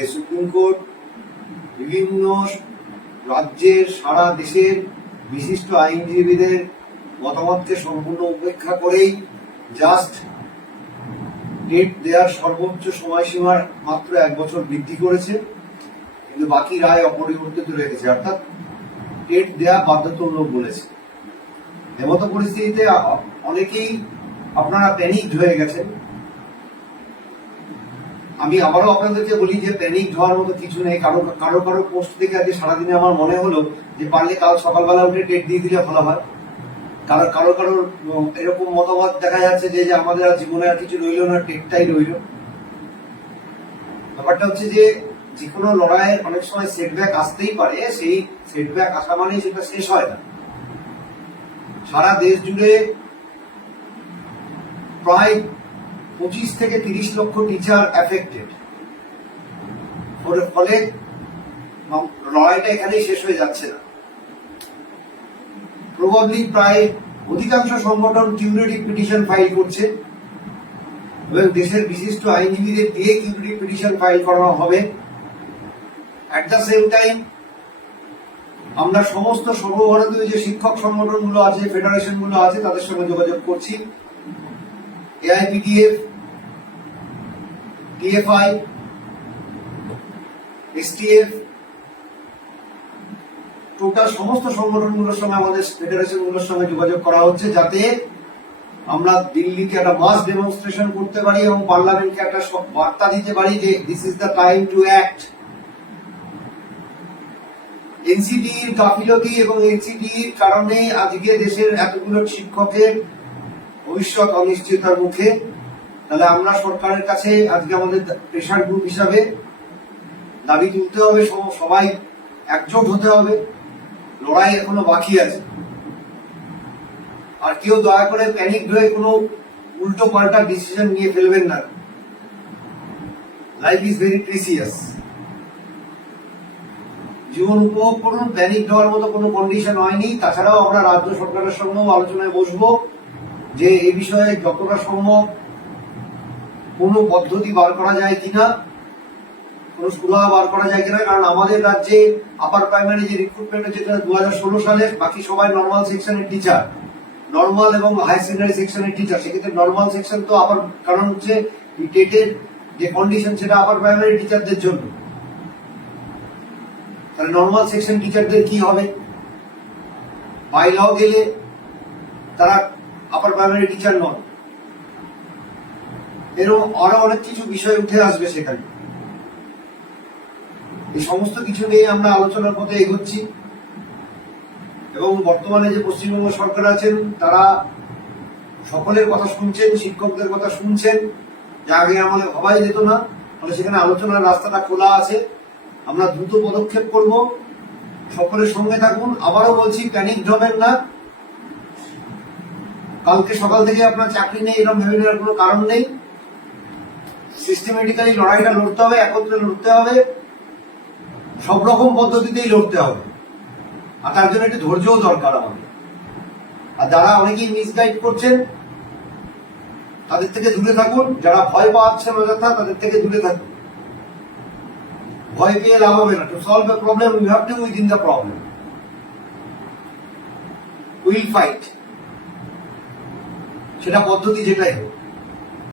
যে supreme court বিভিন্ন রাজ্যের সারা দেশের বিশিষ্ট আইনজীবীদের মতামতকে সম্পূর্ণ উপেক্ষা করেই জাস্ট ডেট দেওয়ার সর্বোচ্চ সময়সীমার মাত্র 1 বছর বৃদ্ধি করেছে, কিন্তু বাকি রায় অপরিবর্তিত রেখেছে, অর্থাৎ ডেট দেওয়া বাধ্যতামূলক বলেছে। এমতো পরিস্থিতিতে অনেকেই আপনারা প্যানিক হয়ে গেছেন। আমি আবারও আপনাদেরকে বলি যে প্যানিক হওয়ার মতো কিছু নেই। কারো পোস্ট থেকে আজকে সারাদিনে আমার মনে হলো যে পারলে কাল সকালবেলা উঠে ডেট দিয়ে দিলে ভালো হয়। কারো এরকম মতামত দেখা যাচ্ছে যে আমাদের আর জীবনে আর কিছু রইল না, ডেটটাই রইল। ব্যাপারটা হচ্ছে যে কোনো লড়াইয়ের অনেক সময় সেটব্যাক আসতেই পারে, সেই সেটব্যাক আসা মানেই সেটা শেষ হয় না। সারা দেশ জুড়ে প্রায় 25 থেকে 30 লক্ষ টিচার এফেক্টেড। ফলে লড়াইটা এখানেই শেষ হয়ে যাচ্ছে না। প্রবাবলি প্রায় অধিকাংশ সংগঠন কিউরেটিভ পিটিশন ফাইল করছে এবং দেশের বিশিষ্ট আইনজীবীদের দিয়ে কিউরেটিভ পিটিশন ফাইল করানো হবে। অ্যাট দ্য সেম টাইম আমরা সমস্ত সর্বভারতীয় যে শিক্ষক সংগঠনগুলো আছে, ফেডারেশনগুলো আছে, তাদের সঙ্গে যোগাযোগ করছি। এআইপিটিএফ, টিএফআই, এসটিএফ, টোটাল সমস্ত সংগঠনগুলোর সঙ্গে, আমাদের ফেডারেশনগুলোর সঙ্গে যোগাযোগ করা হচ্ছে, যাতে আমরা দিল্লিতে একটা মাস ডেমনস্ট্রেশন করতে পারি এবং পার্লামেন্টকে একটা বার্তা দিতে পারি যে this is the time to act. এনসিটির গাফিলতি এবং এনসিটির কারণে আজকে দেশের এতগুলো শিক্ষকের ভবিষ্যৎ অনিশ্চয়তার মুখে। তাহলে আমরা সরকারের কাছে আজকে আমাদের প্রেশার গ্রুপ হিসাবে দাবি তুলতে হবে, সবাই একজোট হতে হবে। লড়াই এখনো বাকি আছে। আর কেউ দয়া করে প্যানিক হয়ে কোনো উল্টো পাল্টা ডিসিশন নিয়ে ফেলবেন না। Life is very precious. জীবন উপভোগ করুন, প্যানিক হওয়ার মতো কোনো কন্ডিশন হয়নি। তাছাড়াও আমরা রাজ্য সরকারের সঙ্গেও আলোচনায় বসবো যে এই বিষয়ে যতটা সম্ভব কোনো পদ্ধতি বার করা যায় কিনা, কোনো সুরাহা বার করা যায় কিনা। কারণ আমাদের রাজ্যে আপার প্রাইমারি যে রিক্রুটমেন্ট হচ্ছে 2016 সালে, বাকি সবাই নর্মাল সেকশনের টিচার, নর্মাল এবং হায়ার সেকেন্ডারি সেকশনের টিচার। সেক্ষেত্রে নর্মাল সেকশন তো আবার, কারণ হচ্ছে টেটের যে কন্ডিশন সেটা আপার প্রাইমারি টিচারদের জন্য। তাহলে নর্মাল সেকশন টিচারদের কি হবে? বাই ল গেলে তারা আপার প্রাইমারি টিচার নন। এরকম আরো অনেক কিছু বিষয় উঠে আসবে সেখানে। এই সমস্ত কিছু নিয়ে আমরা আলোচনার পথে এগোচ্ছি এবং বর্তমানে যে পশ্চিমবঙ্গ সরকার আছেন তারা সকলের কথা শুনছেন, শিক্ষকদের কথা শুনছেন, যা আগে আমাদের ভাবাই যেত না। ফলে সেখানে আলোচনার রাস্তাটা খোলা আছে। আমরা দ্রুত পদক্ষেপ করব। সকলের সঙ্গে থাকুন। আবারও বলছি, প্যানিক হবেন না। কালকে সকাল থেকে আপনার চাকরি নেই এরকম ভেবে নেওয়ার কোনো কারণ নেই। সিস্টেমেটিক্যালি লড়াইটা লড়তে হবে, একত্রে লড়তে হবে, সব রকম পদ্ধতিতেই লড়তে হবে। আর তার জন্য একটু ধৈর্যও দরকার আমাদের। আর যারা অনেকেই মিসগাইড করছেন তাদের থেকে দূরে থাকুন। যারা ভয় পাচ্ছেন অযথা, তাদের থেকে দূরে থাকুন। ভয় পেয়ে লাভ হবে না। To solve a problem you have to within the problem. Will fight, সেটা পদ্ধতি যেটাই হোক।